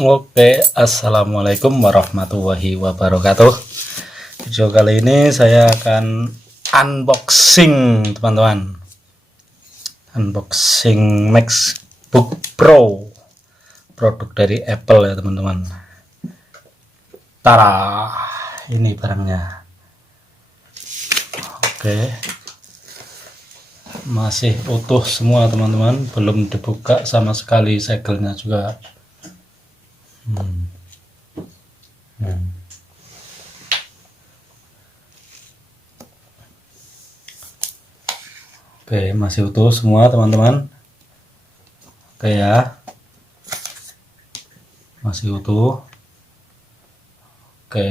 Oke, assalamualaikum warahmatullahi wabarakatuh. Video kali ini saya akan unboxing, teman-teman. Unboxing MacBook Pro, produk dari Apple ya, teman-teman. Tara, ini barangnya. Oke, masih utuh semua, teman-teman. Belum dibuka sama sekali, segelnya juga. Oke, masih utuh semua, teman-teman. Oke ya, masih utuh. Oke,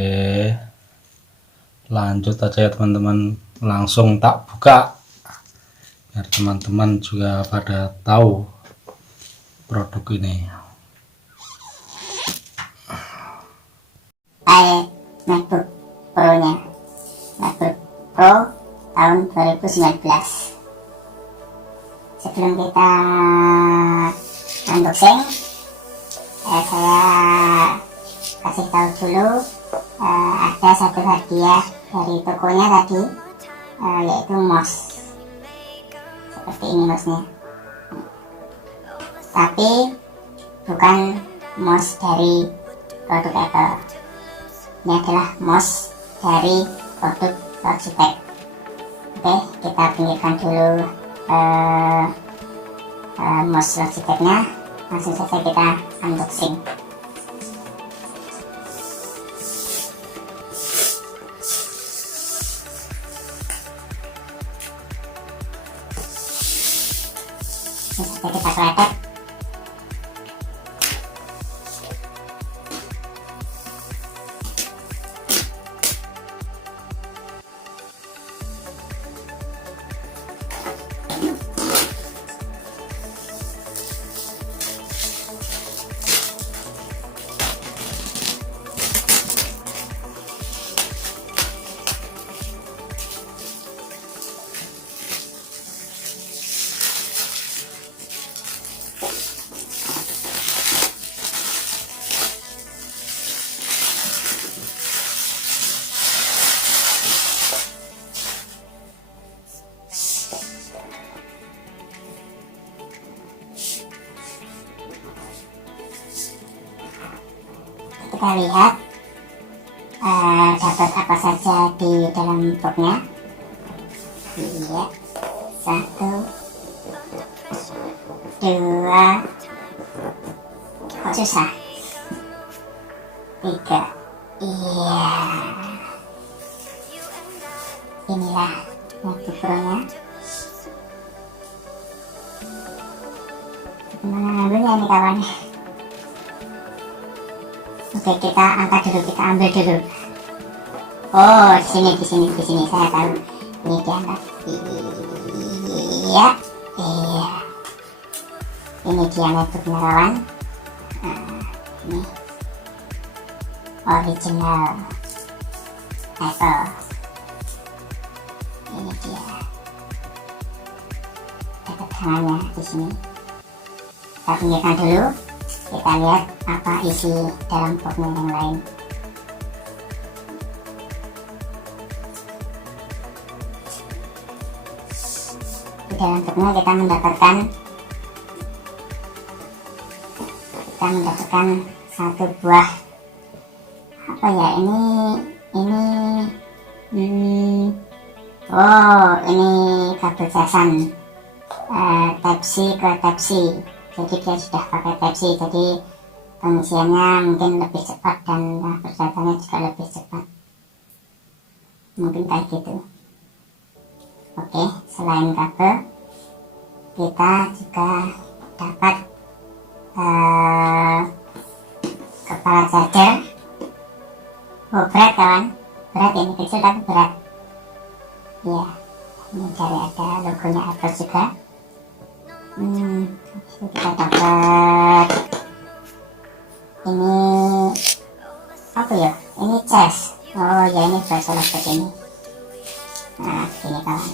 lanjut aja ya, teman-teman. Langsung tak buka biar teman-teman juga pada tahu produk ini. MacBook Pro-nya, MacBook Pro tahun 2019. Sebelum kita unboxing, saya kasih tahu dulu ada satu hadiah dari tokonya tadi, yaitu mouse. Seperti ini mouse-nya, tapi bukan mouse dari produk Apple. Ini adalah mouse dari produk Logitech. Oke, kita pinggirkan dulu mouse Logitech-nya. Langsung saja kita unboxing. Langsung saja kita kletek. Kita lihat dapat apa saja di dalam boxnya. Iya, 1, 2, kok susah, 3. Iya, inilah MacBook Pro-nya. Gimana ngambilnya nih kawan? Oke, kita angkat dulu, kita ambil dulu. Oh, di sini saya tahu. Ini diangkat. Iya. Ini dia MacBook kawan. Ini original Apple. Ini dia. Dapat tangannya di sini. Kita pinggirkan dulu. Kita lihat apa isi dalam boxnya yang lain. Di dalam boxnya kita mendapatkan satu buah, apa ya ini ini kabel casan Type-C ke Type-C. Jadi dia sudah pakai Type-C, jadi pengisiannya mungkin lebih cepat dan perjalanannya juga lebih cepat, mungkin kayak gitu. Oke, selain kabel kita juga dapat kepala charger. Oh, berat kawan, berat, ini kecil tapi berat ya. Ini dari ada logonya Apple juga. Kita dapat ini apa ya, ini cas. Oh ya, ini bahasa seperti ini. Nah, ini kawan.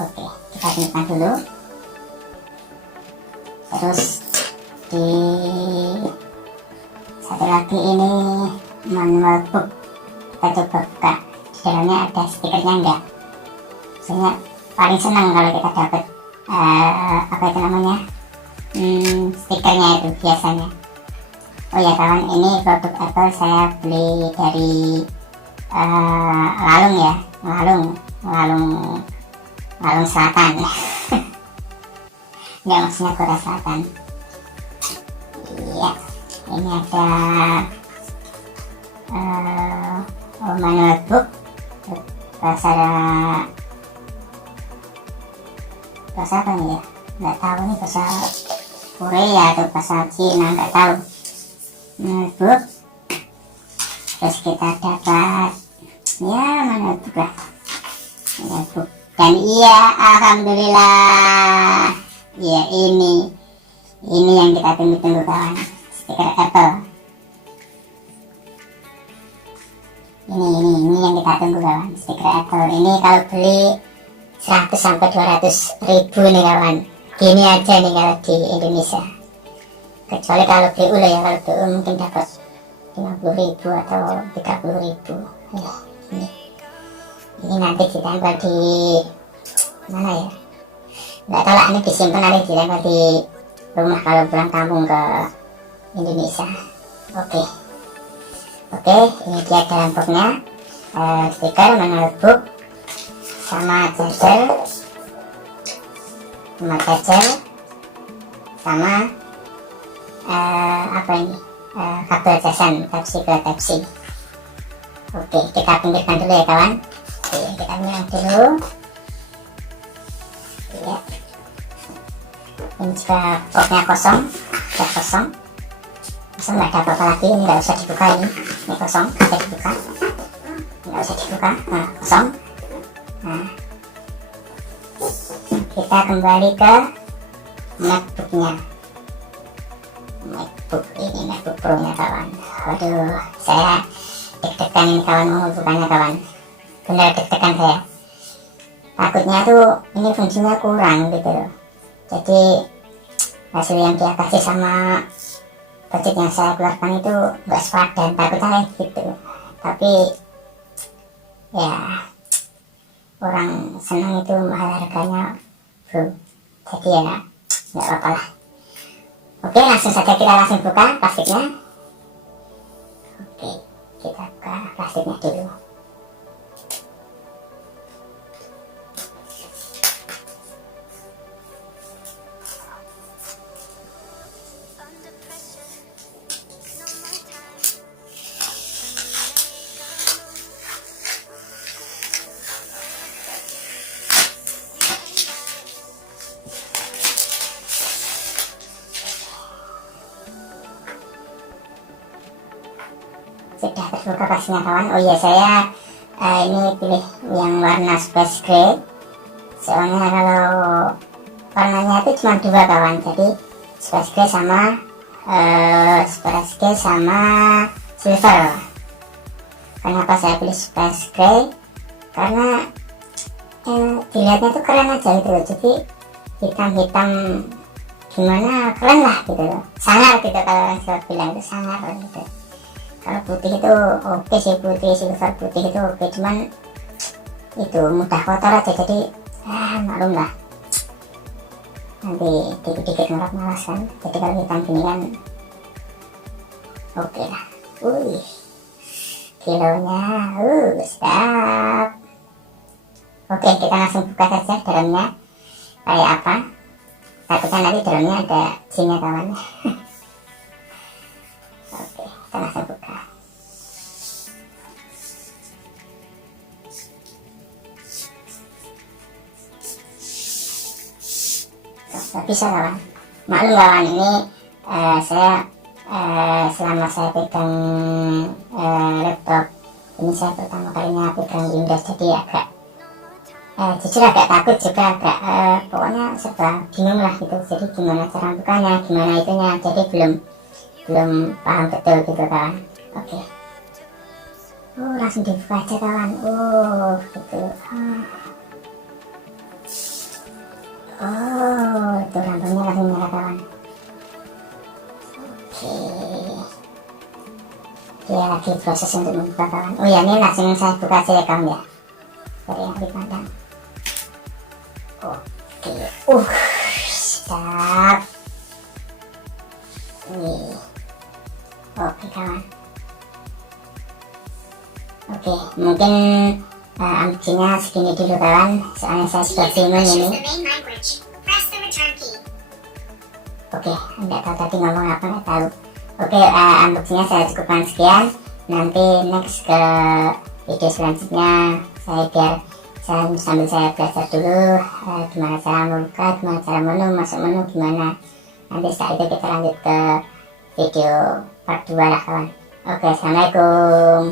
Oke, kita pindah dulu. Terus Satu lagi ini manual book. Kita coba buka, di dalamnya ada stikernya enggak. Biasanya paling senang kalau kita dapat apa itu namanya, stikernya itu biasanya. Oh ya kawan, ini produk Apple saya beli dari Lalung ya, Lalung Selatan. Nggak, maksudnya Korea Selatan. Iya, ini ada manual book bahasa apa nih ya, nggak tahu nih, bahasa Korea atau bahasa Cina, nggak tahu. Manual book, terus kita dapat ya manual book lah, manual book. Dan iya, alhamdulillah, ya ini yang kita tunggu-tunggu kawan, stiker Apple. Ini yang kita tunggu kawan, stiker Apple. Ini kalau beli 100 sampai 200 ribu nih kawan. Gini aja nih kalau di Indonesia. Kecuali kalau BU lah ya, kalau BU mungkin dapat 50 ribu atau 30 ribu. Ya, ini nanti ditempel di mana ya? Nggak tahu lah, ini disimpan nanti ditempel di rumah kalau pulang kampung ke Indonesia. Oke, ini dia dalam boxnya, stiker, manual book, sama charger, sama apa ini, kabel casan Type-C ke Type-C. Oke, kita pinggirkan dulu ya kawan. Oke, kita pinggirkan dulu ya. Ini juga boxnya kosong, nggak ada apa-apa lagi. Ini nggak usah dibuka, ini kosong, nggak dibuka, nah kosong. Nah, kita kembali ke MacBooknya, ini MacBook Pro nya kawan. Waduh, saya deg-degan ini kawan, mau bukanya kawan, bener deg-degan saya. Takutnya tuh ini fungsinya kurang gitu loh, jadi hasil yang dia kasih sama budget yang saya keluarkan itu nggak sepadan, takutnya gitu. Tapi ya orang senang itu mahal harganya bro, jadi ya nggak apa-apa lah. Oke, langsung saja kita langsung buka plastiknya. Oke, kita buka plastiknya dulu. Sudah terbuka pastinya kawan. Oh iya, saya ini pilih yang warna space gray, soalnya kalau warnanya itu cuma dua kawan, jadi space gray sama silver. Kenapa saya pilih space gray? Karena dilihatnya tuh keren aja gitu loh, jadi hitam-hitam gimana, keren lah gitu loh, sangar gitu, kalau orang Jawa bilang itu sangar gitu. Kalau putih itu oke sih, silver putih itu oke, cuman itu mudah kotor aja, jadi maklum lah, nanti dikit-dikit malas kan. Jadi kalau hitam gini kan oke lah. Kilonya sedap. Oke, kita langsung buka saja dalamnya kayak apa. Takutnya nanti dalamnya ada jinnya kawan. Oke, kita langsung buka. Gak bisa kawan, maklum kawan, ini saya selama saya pegang laptop ini, saya pertama kalinya pegang Windows, jadi agak jujur agak takut juga, agak pokoknya serba bingung lah gitu. Jadi gimana cara bukanya, gimana itunya, jadi belum paham betul gitu kawan. Oke. Langsung dibuka aja kawan. Gitu. Itu lampunya langsung nyala kawan. Oke. dia lagi proses untuk membuka kawan. Oh ya, ini langsung saya buka aja ya kawan ya, dari yang dipandang. Oke, sedap nih. Oke kawan, oke mungkin unboxingnya segini dulu kawan, soalnya saya sudah bingung ini. Oke, nggak tahu tadi ngomong apa, nggak tahu. Oke, unboxingnya saya cukupkan sekian. Nanti next ke video selanjutnya biar sambil saya belajar dulu gimana cara membuka, gimana cara masuk menu gimana. Nanti setelah itu kita lanjut ke video part 2 lah kawan. Oke, assalamualaikum.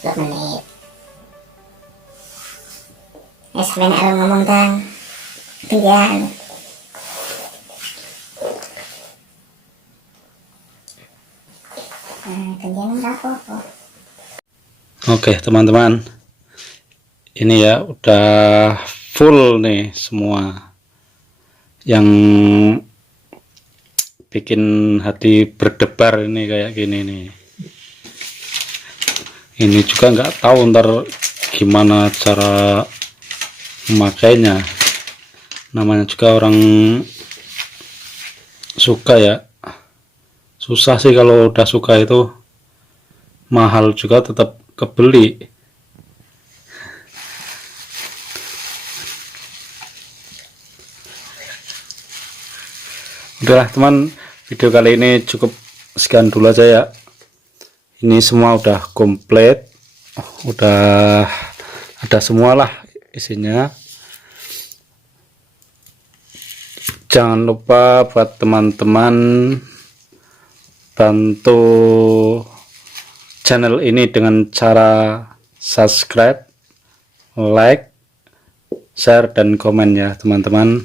10 menit. Sampai nak ngomong tentang pilihan. Oke teman-teman, ini ya udah full nih semua, yang bikin hati berdebar ini kayak gini nih. Ini juga nggak tahu ntar gimana cara memakainya, namanya juga orang suka ya. Susah sih kalau udah suka itu, mahal juga tetap kebeli. Udahlah teman, video kali ini cukup sekian dulu aja ya. Ini semua udah komplit, udah ada semua lah isinya. Jangan lupa buat teman-teman bantu channel ini dengan cara subscribe, like, share, dan komen ya teman-teman.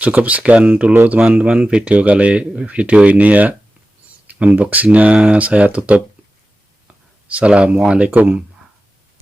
Cukup sekian dulu teman-teman video ini ya, unboxingnya saya tutup. Assalamualaikum.